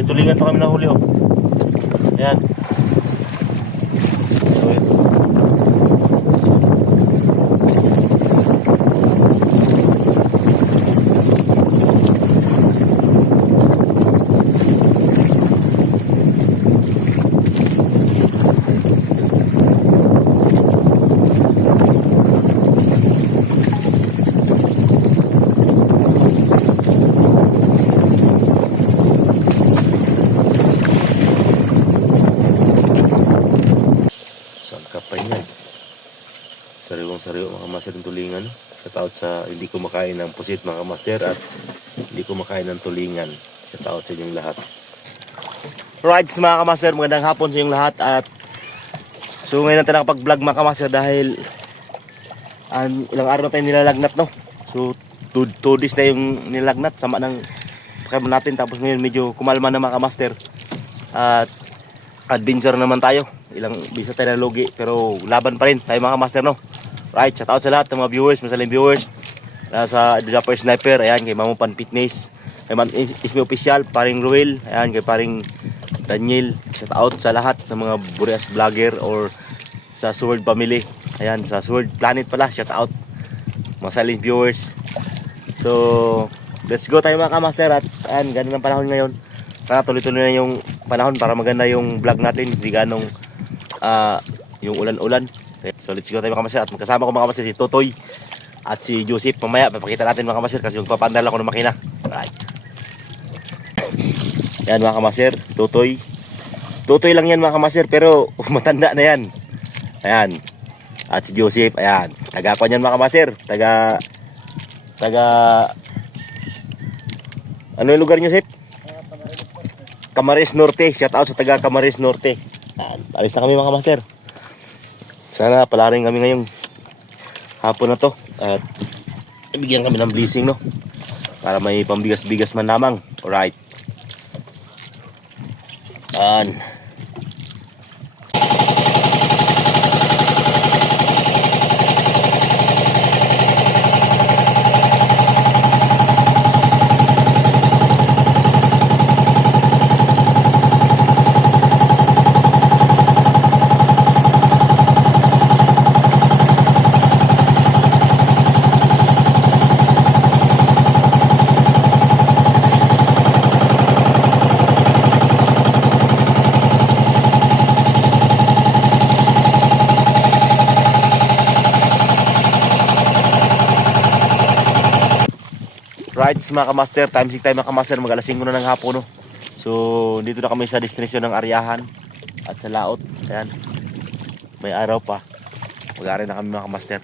May tulingan pa kami nahuli, oh. Ayan. Sariwang mga master ng tulingan. Shout out sa hindi kumakain ng pusit mga master at hindi kumakain ng tulingan. Shout out sa inyong lahat. Right mga kamaster, magandang hapon sa inyong lahat. At so ngayon natin nakapag-vlog mga kamaster dahil ilang araw na tayo nilalagnat, no? So 2 days na yung nilalagnat, sama ng pakiramdam natin. Tapos ngayon medyo kumalma na mga kamaster. At adventure naman tayo. Ilang bisa tayo na logi pero laban pa rin tayo mga kamaster, no? Right, shout out sa lahat ng mga viewers, masaling viewers sa The Japper Sniper, ayan, kay Mamo Pan Fitness, kay Man Ismi Official, paring Ruel, ayan, kay paring Daniel. Shout out sa lahat ng mga Boreas vlogger or sa Sword Family, ayan, sa Sword Planet pala, shout out masaling viewers. So let's go tayo mga kamaster. At ayan, ganda ng panahon ngayon, sana tuloy-tuloy na yung panahon para maganda yung vlog natin, hindi ganong yung ulan-ulan. So let's go tayo mga kamaster. At magkasama ko mga kamaster si Totoy at si Joseph. Mamaya papakita natin mga kamaster kasi magpapandal ako ng makina. Right. Yan mga kamaster, Totoy. Totoy lang yan mga kamaster pero matanda na yan. Ayan. At si Joseph, ayan. Taga ko yan mga kamaster. Taga ano yung lugar niyo, Joseph? Camarines Norte. Shout out sa taga Camarines Norte. Ayan. Alis na kami mga kamaster. Sana palaring kami ngayong hapon na to at ibigyan kami ng blessing, no? Para may pambigas-bigas man lamang. Alright. Rights mga kamaster, time check tayo mga kamaster, mag alas 5 na ng hapon, no? So dito na kami sa destination ng Aryahan at sa Laot. Ayan, may araw pa, mag-aari na kami mga kamaster.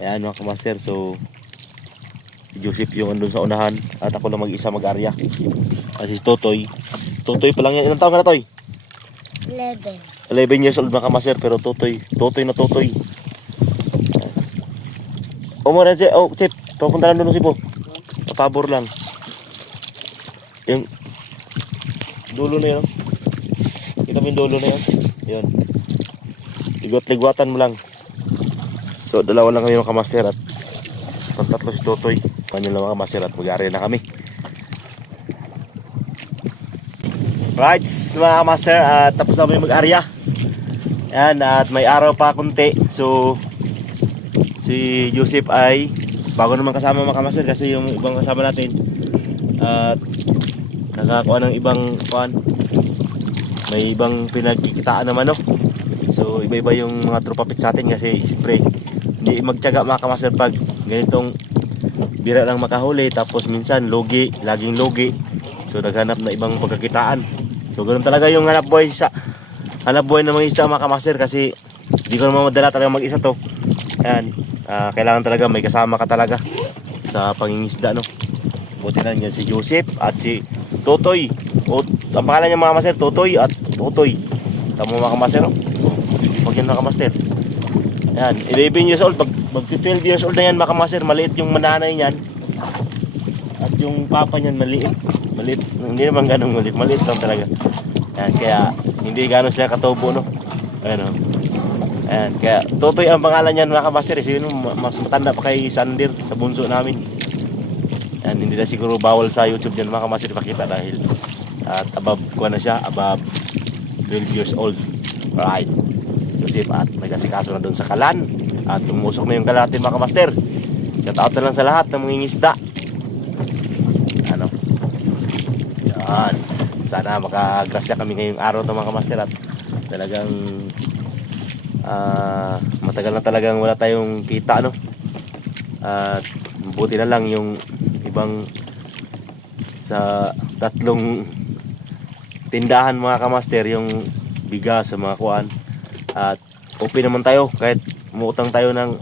Ayan mga kamaster, so si Joseph yung andun sa unahan at ako lang mag-isa mag-arya. At si Totoy pa lang yan. Ilang taon ka na, Toy? 11 years old mga kamaster, pero Totoy na Totoy. Umura si Chip, papunta lang doon si Po. Papabor lang. Yung dulo na yun. Kita mo yung dulo na yun. Yun. Ligwat-ligwatan mo lang. So dalawa lang kami mga kamaster at pantatlo si Totoy. Kanya lang mga kamaster at mag-aari na kami. Right mga kamaster, tapos na kami mag-arya. Yan, at may araw pa kunti. So si Joseph ay bago naman kasama mga kamaster kasi yung ibang kasama natin at nakakuha ng ibang kuan, may ibang pinagkikitaan naman, no? So iba-iba yung mga tropa pits natin kasi siyempre hindi magtiyaga mga kamaster pag ganitong bira lang makahuli tapos minsan logi, laging logi. So naghanap na ibang pagkakitaan. So ganoon talaga yung hanap buhay ng mga isda mga kamaster kasi hindi ko naman madala talaga mag-isa to. Ayan, kailangan talaga may kasama ka talaga sa pangingisda, no? Buti na yan si Joseph at si Totoy. Ang pangalan niya mga kamaster, Totoy at Totoy. Tama mga kamaster, no? Pag yan mga kamaster. Ayan, 11 years old. Mag 12 years old na yan mga kamaster. Maliit yung mananay niyan. At yung papa niyan maliit. Maliit. Hindi naman ganun maliit. Maliit lang talaga. Ayan, kaya hindi gano'n sila katubo, no? Ayan, no? Ayan, kaya Totoy ang pangalan niyan mga kamaster. Yun, mas matanda pa kay Sander sa bunso namin. Ayan, hindi na siguro bawal sa YouTube yan mga kamaster pakita dahil at above ko na siya, above 12 years old. Right. Joseph at nagkasikaso na doon sa kalan at tumusok na yung kalan natin mga kamaster. Shout out na lang sa lahat ng mga ngisda. Ano? Yan. Sana makagrasya kami ngayong araw to mga kamaster at talagang matagal na talagang wala tayong kita no. At buti na lang yung ibang sa tatlong tindahan mga kamaster yung bigas sa mga kuan at open naman tayo kahit umuutang tayo ng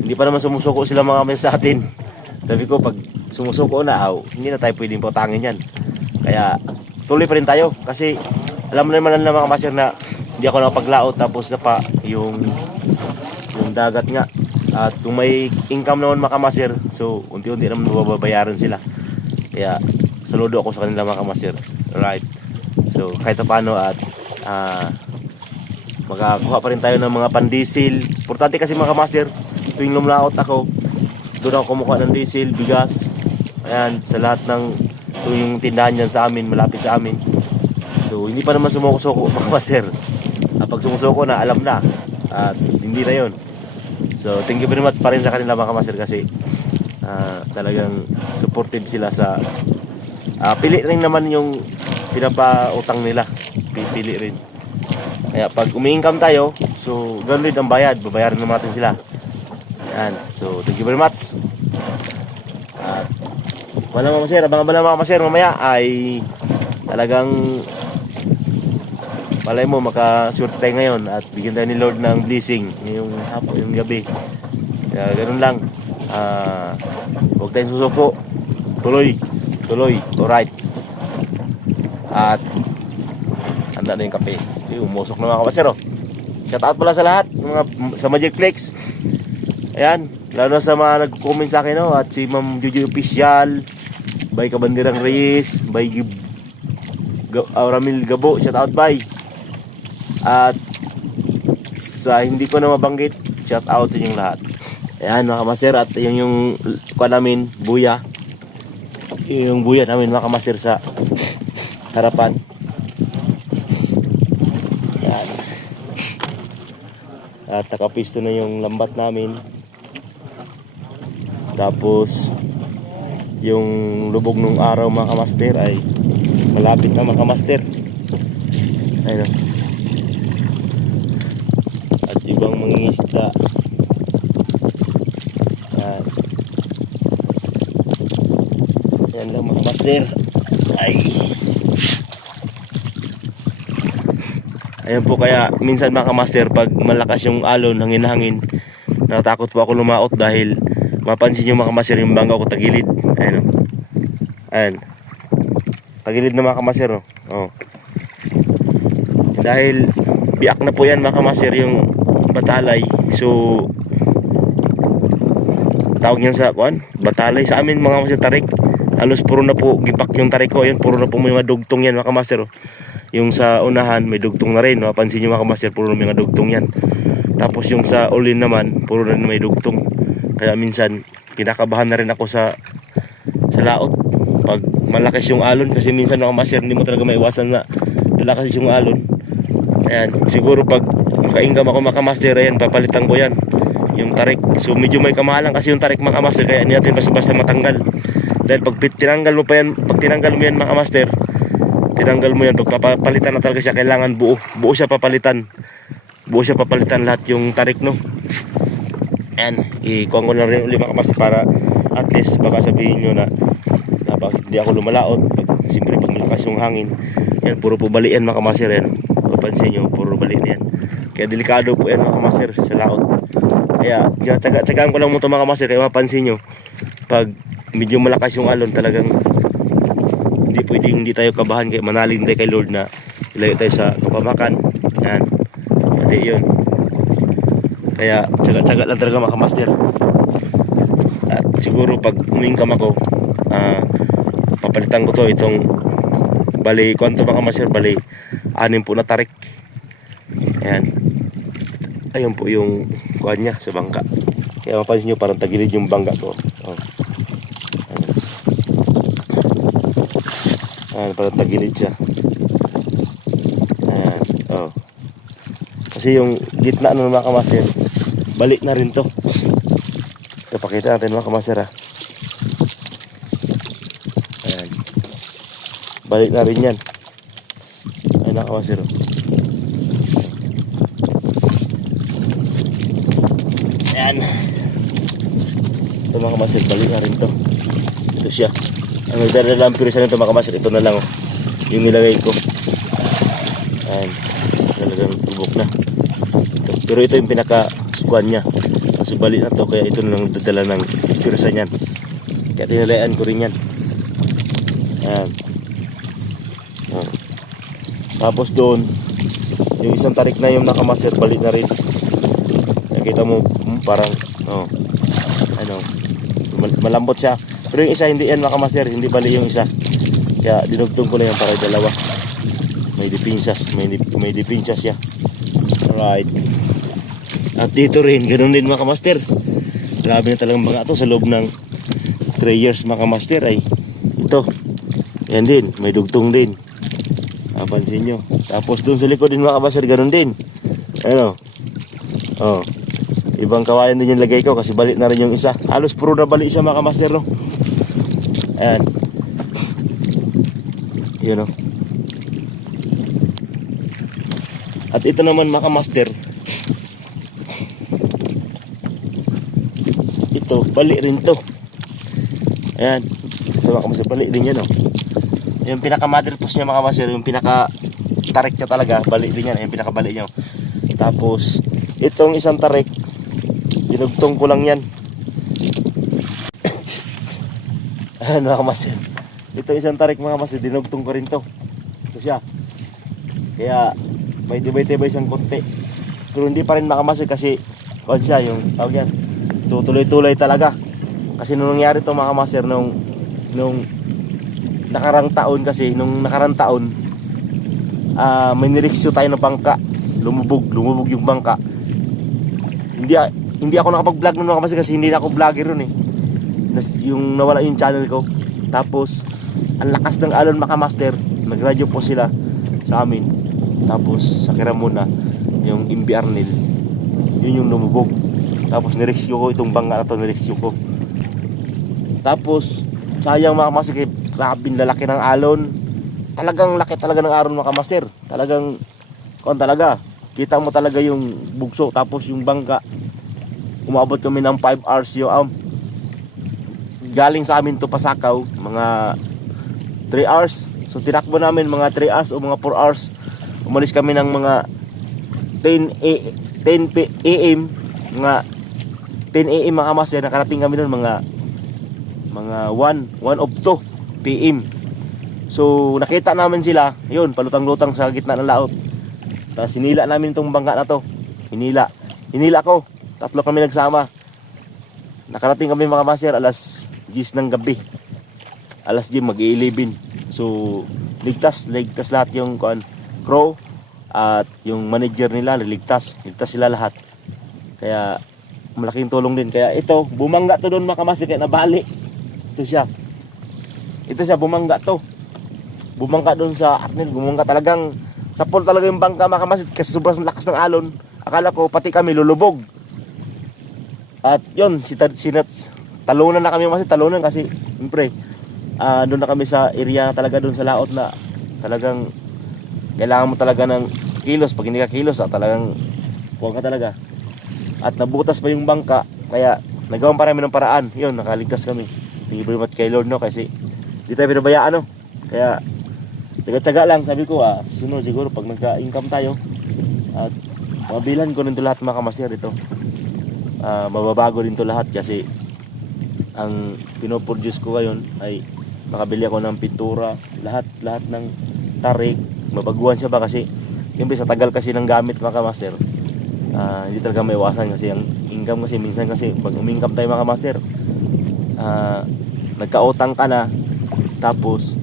hindi pa naman sumusuko sila mga kamaster sa atin. Sabi ko pag sumusuko na hindi na tayo pwedeng pautangin yan, kaya tuloy pa rin tayo kasi alam naman ng mga kamaster na hindi ako nakapaglaot tapos na pa yung dagat nga at kung may income naman mga kamaster so unti-unti naman mababayaran sila, kaya saludo ako sa kanila mga kamaster. Right. So kahit paano at makakuha pa rin tayo ng mga pandiesel. Importante kasi mga kamaster, tuwing lumlaot ako, doon ako kumukuha ng diesel, bigas. Ayan, sa lahat ng tuwing tindahan dyan sa amin, malapit sa amin. So hindi pa naman sumuko-suko mga kamaster. Pag sumusuko na, alam na. At hindi na yun. So thank you very much pa rin sa kanila mga kamaster kasi talagang supportive sila sa pili rin naman yung pinapautang nila, pipili rin. Kaya pag umi-income tayo, so ganun din ang bayad, babayaran naman natin sila. Ayan, so thank you very much. Wala mga kamaster, abangan mga kamaster mamaya ay talagang malay mo makaswerte tayo ngayon at bigyan tayo ni Lord ng blessing yung hapon, yung gabi. Kaya ganun lang, huwag tayong susuko, tuloy, alright. At handa na yung kape. Umusok na mga kamaster. Shout out pala sa lahat mga, sa Magic Flex. Ayan, lalo na sa mga nag-comment sa akin at si Ma'am Juju Official, by Kabandirang Reyes, by Ramil Gabo, shout out by. At sa hindi ko na mabanggit, shout out sa inyong lahat. Ayan mga kamaster, at yung kuha namin, buya. Yung buya namin mga kamaster sa harapan. Ayan. At nakapisto na yung lambat namin. Tapos yung lubog ng araw mga kamaster ay malapit na mga kamaster. Ayun o. At ibang mangingisda. Ayan. Ayan lang mga kamaster. Ay. Ayan po, kaya minsan mga kamaster pag malakas yung alon, hangin-hangin, natakot po ako lumaot dahil mapansin nyo mga kamaster yung bangka ko tagilid. Ayan o. Ayan. Tagilid na mga kamaster o. Oh. Dahil biak na po yan mga kamaster yung batalay. So tawag yan sa batalay. Sa amin mga kamaster tarik. Halos puro na po gipak yung tarik ko. Ayan, puro na po may mga dugtong yan mga kamaster o. Yung sa unahan may dugtong na rin. Mapansin nyo mga kamaster, puro na may mga dugtong yan. Tapos yung sa ulin naman, puro na may dugtong. Kaya minsan kinakabahan na rin ako sa laot pag malakas yung alon, kasi minsan mga kamaster hindi mo talaga maiwasan na malakas yung alon. Ayan, siguro pag maka-income ako mga kamaster, ayan, papalitan ko yan yung tarik. So medyo may kamahalan kasi yung tarik mga kamaster, kaya hindi natin basta-basta matanggal. Dahil pag tinanggal mo pa yan, pag tinanggal mo yan mga kamaster, tinanggal mo yan, pag papalitan na talaga siya, kailangan buo siya papalitan. Buo siya papalitan lahat yung tarik, no. Ayan, ikuha ko na rin ulit mga kamaster para at least baka sabihin nyo na bakit hindi ako lumalaot. Siyempre pag malakas yung hangin, yan, puro po bali yan mga kamaster. Yan, papansin nyo, puro bali yan. Kaya delikado po yan mga kamaster sa laot. Kaya tsagaan ko lang mo ito mga kamaster. Kaya mapansin nyo, pag medyo malakas yung alon, talagang hindi pwedeng hindi tayo kabahan. Kaya manalig tayo kay Lord na ilayo tayo sa kapamakan. Yan, pati yun. Kaya tsaga lang talaga mga kamaster. At siguro pag umingkam ako, papalitan ko to, itong bali, kwanto mga kamaster, bali 6 po na tarik. Ayan, Ayun po yung kuhan niya sa bangka. Kaya mapansin nyo parang tagilid yung bangka ko. Oh. Ayan, parang tagilid siya. Ayan, oh. Kasi yung gitna ng mga kamaster, balik na rin to. Ito, pakita natin mga kamaster ha. Ayan. Balik na rin yan. Ayan mga kamaster. Ayan. Ito mga kamaster, balik na rin to. Ito siya. Ang nagdala lang pirisa nito mga kamaster, ito na lang oh. Yung nilagay ko. Ayan. Talagang tubok na. Ito. Pero ito yung pinaka-sukuan niya. Kasi balik na to, kaya ito na lang dadala ng pirisa niyan. Kaya tinilayaan ko rin yan. Ayan. Oh. Tapos doon, yung isang tarik na yung nakamaster, balik na rin. Nakita mo, parang, oh, ano, malambot siya. Pero yung isa hindi yan makamaster, hindi bali yung isa. Kaya dinugtong ko na yan para dalawa. May depinsas, may depinsas siya. Alright. At dito rin, ganoon din makamaster. Grabe na talagang mga ito sa loob ng 3 years makamaster ay ito. Yan din, may dugtong din. Napansin nyo. Tapos doon sa likod din makamaster, ganoon din. Ano? Oh. Ibang kawayan din yung lagay ko kasi balik na rin yung isa. Halos puro na balik siya mga kamaster, no? Ayan. Yun, no? At ito naman mga kamaster, ito, balik rin to. Ayan. Ito mga kamaster, balik din yan, no? Yung pinaka-mother toss niya mga kamaster, yung pinaka-tarik niya talaga, balik din yan. Yung pinaka-balik niya. Tapos, itong isang tarik, dinugtong ko lang yan. Ayan mga kamaster. Ito isang tarik mga kamaster, dinugtong ko rin to. Ito siya. Kaya may tibay-tibay siyang konti. Pero hindi pa rin mga kamaster kasi kung siya yung tawag yan, tutuloy-tuloy talaga. Kasi nung nangyari to mga kamaster nung nakarang taon kasi, nung nakarang taon may niriksyo tayo ng bangka. Lumubog yung bangka. Hindi ako nakapag-vlog noon mga kamaster kasi hindi na ako vlogger ron eh. Yung nawala yung channel ko. Tapos ang lakas ng alon mga kamaster, nagradyo po sila sa amin. Tapos sa Kiramuna, yung MV Arnel, yun yung lumubog. Tapos nirescue ko itong bangka na to, nirescue ko. Tapos sayang mga kamaster, grabing lalaki ng alon. Talagang laki talaga ng alon mga kamaster. Talagang talaga kita mo talaga yung bugso. Tapos yung bangka, umabot kami ng 5 hours yung galing sa amin to Pasakaw, mga 3 hours. So tinakbo namin mga 3 hours o mga 4 hours. Umalis kami ng mga 10 AM, mga 10 AM mga kamaster. Nakarating kami doon mga 1 of 2 PM. So nakita namin sila, yun, palutang-lutang sa gitna ng laot. Tapos hinila namin itong bangka na to. Hinila ko. 3 kami nagsama. Nakarating kami mga master alas 10 ng gabi. Alas 10 mag-11. So ligtas lahat yung crew at yung manager nila, ligtas sila lahat. Kaya malaking tulong din. Kaya ito, bumangga to doon mga master, kaya nabali. Ito siya, bumangga to. Bumangga doon sa Arnel, bumangga talagang sapol talaga yung bangka mga master kasi sobrang lakas ng alon. Akala ko pati kami lulubog. At yun, talunan na kami kasi siyempre doon na kami sa area talaga, doon sa laot na talagang kailangan mo talaga ng kilos. Pag hindi ka kilos, talagang huwag ka talaga. At nabutas pa yung bangka, kaya nagawan pa namin ng paraan. Yun, nakaligtas kami. Thank you very much kay Lord, no? Kasi di tayo pinabayaan, no? Kaya tsaga-tsaga lang, sabi ko, susunod siguro pag nagka-income tayo at mabilan ko rin ito lahat mga kamaster ito. Mababago din to lahat kasi ang pinoproduce ko ngayon ay makabili ako ng pintura, lahat ng tarik, mabaguhan siya ba kasi siyempre sa tagal kasi ng gamit mga kamaster, hindi talaga may iwasan kasi ang income kasi minsan kasi pag umingkam tayo mga kamaster, nagkautang ka na tapos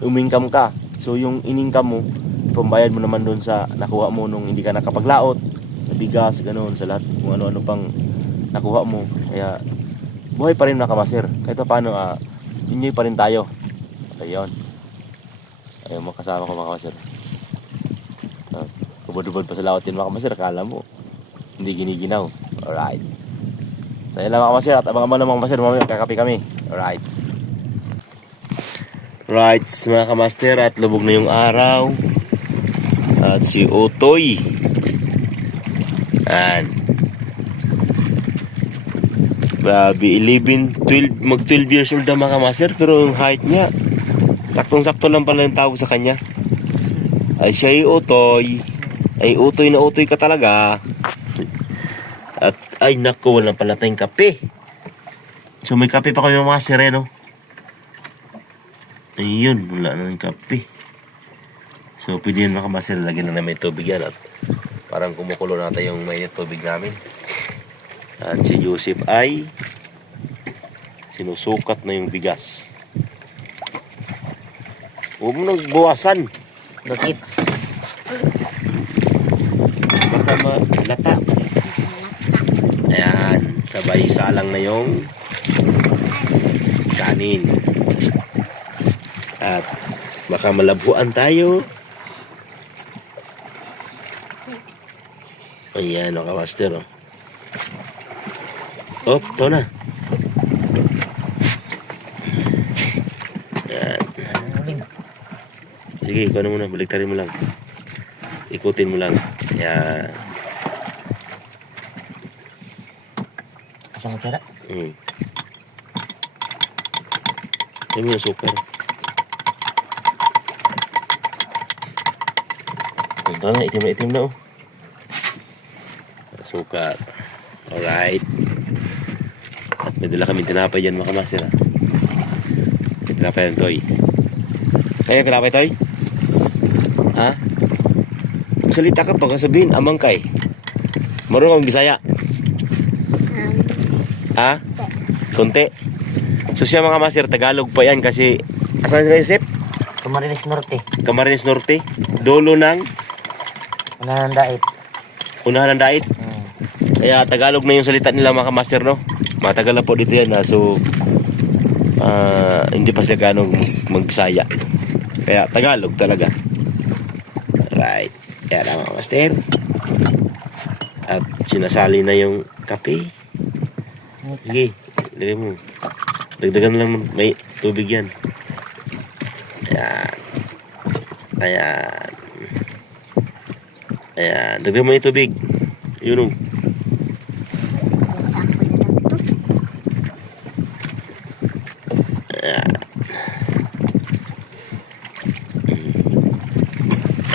umingkam ka, so yung iningkam mo pambayad mo naman doon sa nakuha mo nung hindi ka nakapaglaot, sa bigas, ganun, sa lahat kung ano-ano pang nakuha mo. Kaya buhay pa rin mga kamaster. Kahit pa paano, enjoy pa rin tayo. Ayun. Ayun mga kasama ko mga kamaster. Kubod-ubod pa sa lawat yun mga kamaster. Akala mo hindi giniginaw. Alright. So yun lang mga kamaster. At abang-abang na mga kamaster. Mamaya kakapi kami. Alright. Right mga kamaster. At lubog na yung araw. At si Otoy. Yan. Grabe, 11, 12, mag 12 years old na mga kamaster. Pero yung height niya, saktong-sakto lang pala yung tawag sa kanya. Ay siya ay Otoy. Ay Otoy na Otoy ka talaga. At ay naku, wala pala tayong kape. So may kape pa kami mga sireno. Ayun, wala na yung kape. So pwede yan mga kamaster, lagyan na namin tubig yan. At parang kumukulo natin yung may tubig namin. At si Joseph ay sinusukat na yung bigas. Huwag mo nang bawasan. Bakit? Baka malata. Ayan, sabay salang na yung kanin. At baka malabhuan tayo. Ayan, mga master. Oh, ito na. Ayan. Sige, ikaw na muna. Baliktarin mo lang. Ikutin mo lang. Ayan. Isang tira. Ayan mo yung sukar. Ito na, itim na itim na oh. Sukar. Alright. At may dala kami tinapay dyan mga kamaster. Tinapay yan, Toy. Kaya tinapay, Toy? Ha? Salita ka pa sabihin, amang kay. Marunong kang Bisaya. Ha? Konti. So siya mga kamaster, Tagalog pa yan kasi asan kayo, Sep? Camarines Norte. Camarines Norte. Dolo ng Unahan ng dait. Unahan ng Dait. Kaya Tagalog na yung salita nila mga kamaster, no? Matagal na po dito yan, so hindi pa siya ganong magbisaya. Kaya Tagalog talaga. Right. Kaya lang mga kamaster. At sinasali na yung kape. Sige, lagay mo. Dagdagan lang, may tubig yan. Ayan. Ayan. Ayan, dagdagan mo yung tubig. Yun o.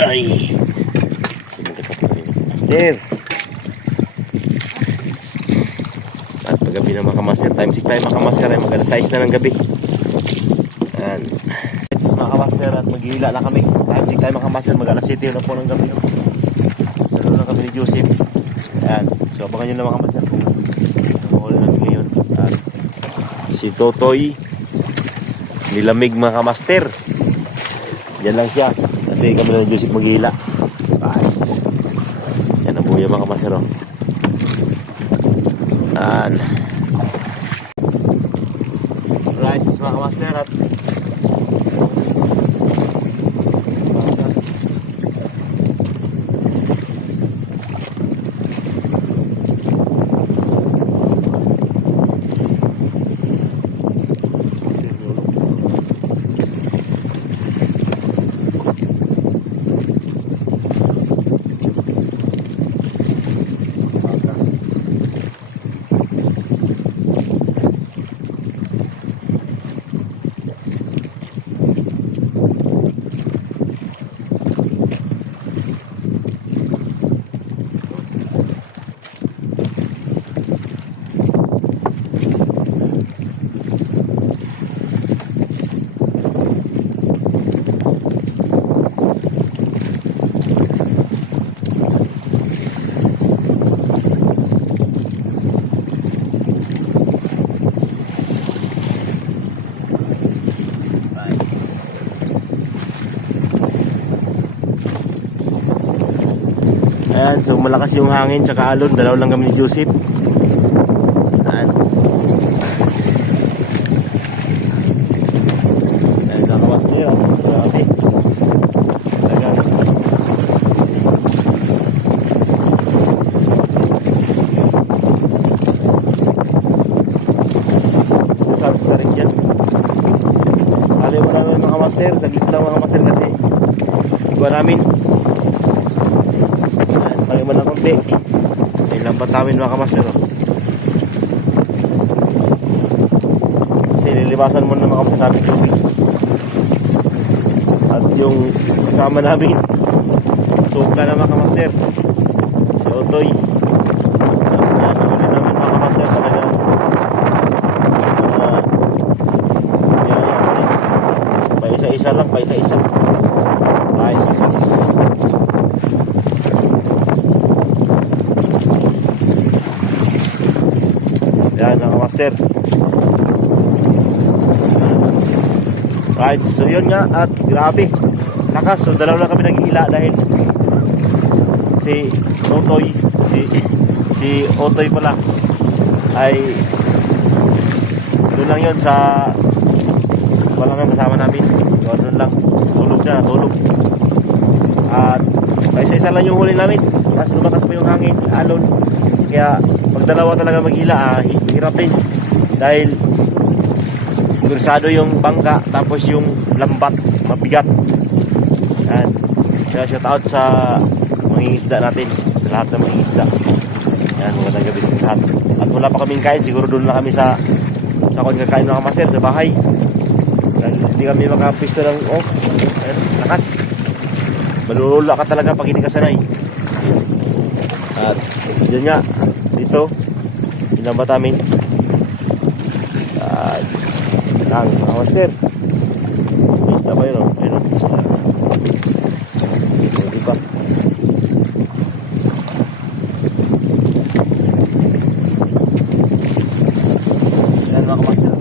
Ay. Sumunod ka pa rin. Master. At paggabi na mga kamaster. Time 6 tayo mga kamaster. Ay mag-alas 6 na ng gabi. Ayan. It's mga kamaster at maghihila na kami. Time 6 tayo mga kamaster. Mag-alas 7 na po ng gabi. Dalo na kami ni Joseph. Ayan. So abangan nyo na mga kamaster. Kung nakahuli natin ngayon. At si Totoy nilamig mga kamaster. Yan lang siya. Kasi kami na Joseph maghihila. Guys. Yan ang buhay mga kamaster. Right mga kamaster at Yan, so malakas yung hangin tsaka alon. Dalaw lang kami ni Joseph. Yan. Yan, nakawas niya. Grabe. Talagang. Sabi sa rin dyan. Aliw pa namin mga master. Saglit lang mga master kasi iba namin. Paling mo na konti. Ay lambat namin mga kamaster. Kasi nilibasan mo na mga kamaster namin tubig. At yung kasama namin suka na mga kamaster. Si Otoy. Yan, nahuli namin mga kamaster. Talaga pa isa-isa lang, pa isa-isa. Nice. Yan mga master. Right, so yun nga. At grabe lakas, so dalaw lang kami naghihila dahil si Otoy si Otoy pala ay doon lang yun sa wala nang kasama namin. Doon lang tulog na, tulog. At isa-isa lang yung huli namin. Tapos lumakas pa yung hangin, alon. Kaya pag dalawa talaga maghila, hirap din. Dahil kursado yung bangka, tapos yung lambat, mabigat. Yan. Kaya shout out sa mangingisda natin, sa lahat ng mangingisda. Yan, magandang gabi sa lahat. At wala pa kaming kain, siguro doon lang kami sa kakain mga master, sa bahay. Dahil hindi kami makapisto ng lakas. Malulula ka talaga pag hindi ka sanay. At yun nga, dito pinambat namin. At lang mga master, isda ba yun? Ayun, hindi pa. Yan mga master.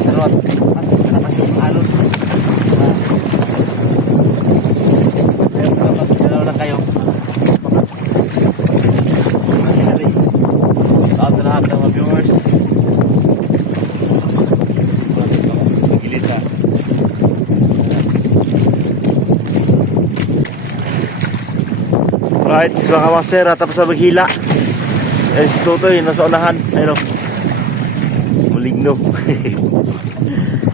Master Rod. Mas yung alon. Dalaw lang kayo. Shout out sa lahat ng mga viewers. Gilid na. Right, mga kamaster, tapos na maghila. Eh, si Totoy, nasa unahan. Ayun o. Maligno.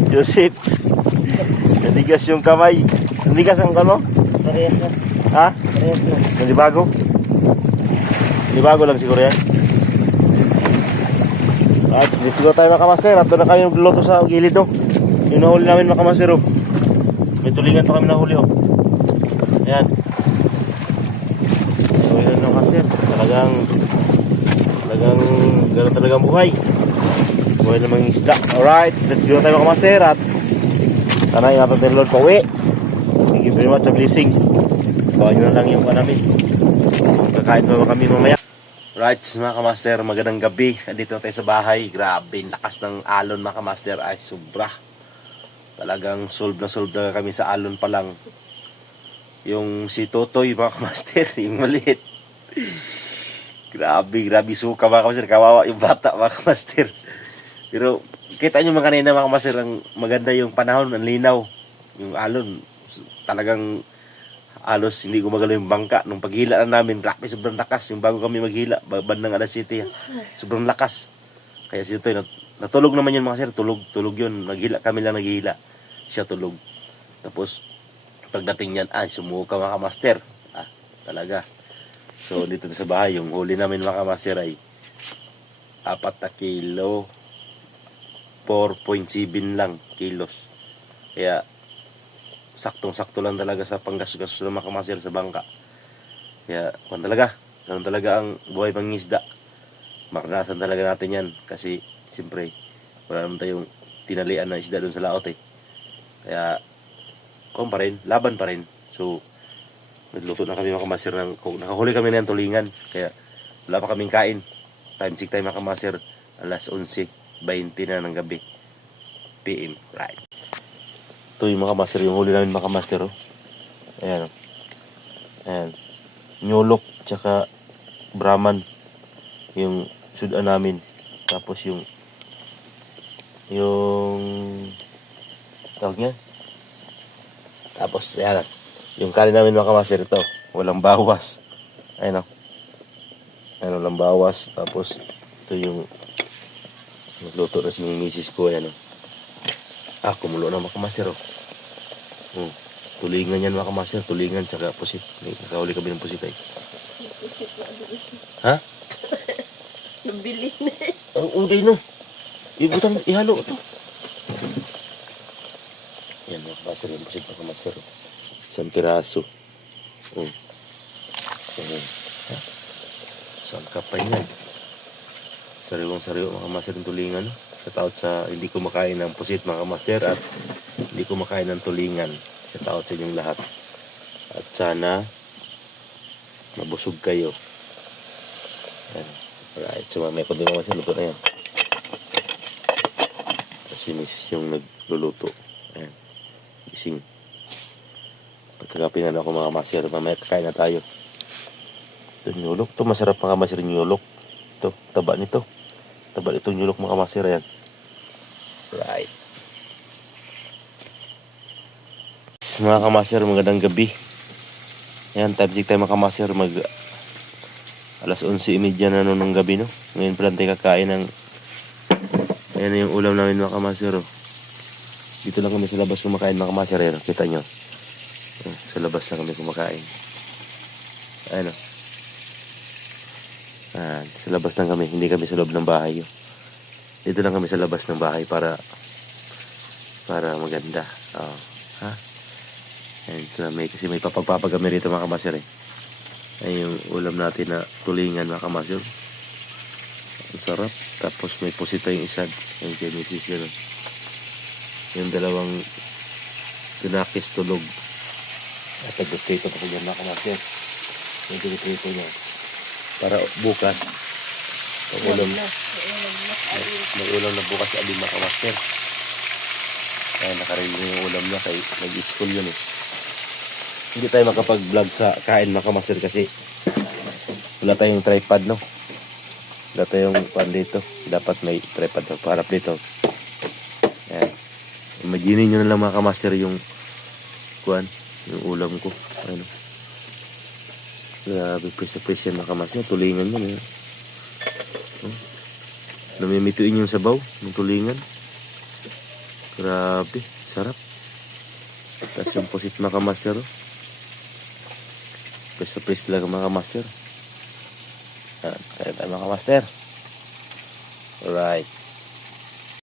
Joseph. Nanigas yung kamay. Nanigas ang kano? Parehas na. Ha? Parehas na. Nanibago? Nanibago lang siguro yan. Right, let's go tayo mga kamaster. At doon na kami magluto sa gilid, no? Yung nahuli namin mga kamaster, oh. May tulingan pa kami nahuli, oh. Ayan. So, yun mga kamaster. Talagang gano'n talagang buhay. Buhay namang isda. Alright, let's go tayo mga kamaster. At sana ingatan tayo Lord pauwi. Thank you very much sa blessing. Gawin nyo na lang yung namin. Kakain pa kami mamaya. Right, mga kamaster, magandang gabi. Andito tayo sa bahay. Grabe, lakas ng alon mga kamaster. Ay, sobra. Talagang solve na kami sa alon pa lang. Yung si Totoy mga kamaster, yung maliit. Grabe suka mga kamaster. Kawawa yung bata mga kamaster. Pero kita nyo mga kanina mga kamaster, ang maganda yung panahon, ang linaw. Yung alon, talagang alos hindi gumagalaw yung bangka. Nung paghila na namin, grabe, sobrang lakas. Yung bago kami maghila, bandang alas 7, sobrang lakas. Kaya si Totoy, natulog naman yun mga sir. Tulog yun. Kami lang naghihila. Siya tulog. Tapos, pagdating niyan, sumuka mga kamaster. Talaga. So, dito sa bahay, yung huli namin mga kamaster ay 4 na kilo. 4.7 lang kilos. Kaya, saktong-sakto lang talaga sa panggastos ng mga kamaster sa bangka. Kaya, ganun talaga ang buhay pangingisda. Maranasan talaga natin yan. Kasi, siyempre, wala naman tayong tinalian na isda doon sa laot eh. Kaya, laban pa rin. So, nagluto na kami mga kamaster nakahuli kami na yung tulingan. Kaya, wala pa kaming kain. Time check tayo mga kamaster. Alas 11:20 na ng gabi. PM. Right. Ito yung mga kamaster. Yung huli namin mga kamaster. Oh. Ayan. Oh. Ayan. Nyolok. Tsaka Brahman. Yung sudan namin. Tapos yung tawag niya. Tapos, ayan. Yung kanin namin mga kamaster ito. Walang bawas. Ayan o. Ayan, walang bawas. Tapos, ito yung nagluto na si misis ko. Ayan o. Kumulo na mga kamaster o. Tulingan yan mga kamaster. Tulingan tsaka pusit. Nakahuli kami ng pusit ay. Pusit na doon. Ha? Nabili na. Ang uday no. Ibutang ihalo ito. Yan mga kamaster. Yung pusit mga kamaster o. Isang piraso. Isang kapay niyan. Sariwang-sariwa mga kamaster ng tulingan. Shout out sa hindi kumakain ng pusit mga kamaster at hindi kumakain ng tulingan. Shout out sa inyong lahat. At sana mabusog kayo. Yan. Alright. So mamaya kundi mga kamaster, luto na yan. Kasi miss yung nagluluto. Ayan. Gising. Pagkakapinan ako mga kamaster, mamaya kakain na tayo. Ito nyulok, ito masarap mga kamaster nyulok. Ito, taba nito. Taba nito nyulok mga kamaster, ayan. Right. Mga kamaster, magandang gabi. Ayan, time check tayo mga kamaster, alas 11:30 na noon ng gabi, no? Ngayon pala tayo kakain ng, ayan na yung ulam namin mga kamaster, oh. Dito lang kami sa labas kumakain mga kamaster, ayan, kita nyo. Sa labas lang kami kumakain. Ano? Sa labas lang kami. Hindi kami sa loob ng bahay. Dito lang kami sa labas ng bahay para maganda. Ha? Kasi may papagpapag kami rito mga kamaster eh. Ay yung ulam natin na tulingan mga kamaster. Ang sarap. Tapos may pusit tayong isad. Yung genesis yun. Yung dalawang tunakis tulog. At nag-potato pa ko dyan mga kamaster. Yung potato niya. Para bukas. Mag-ulam na bukas sa alin mga kamaster. Kaya nakarili yung ulam niya kay nag-school yun eh. Hindi tayo makapag-vlog sa kain mga kamaster kasi wala tayong tripod, no? Wala tayong pan dito. Dapat may tripod na harap dito. Ayan. Imagine nyo na lang mga kamaster yung kuan, yung ulam ko. Ano? Grabe, press yan mga kamaster. Tulingan mo na. Namimituin yung sabaw ng tulingan. Grabe, sarap. Tapos yung pusit mga kamaster. Press lang mga kamaster. Kaya tayo mga kamaster. Alright.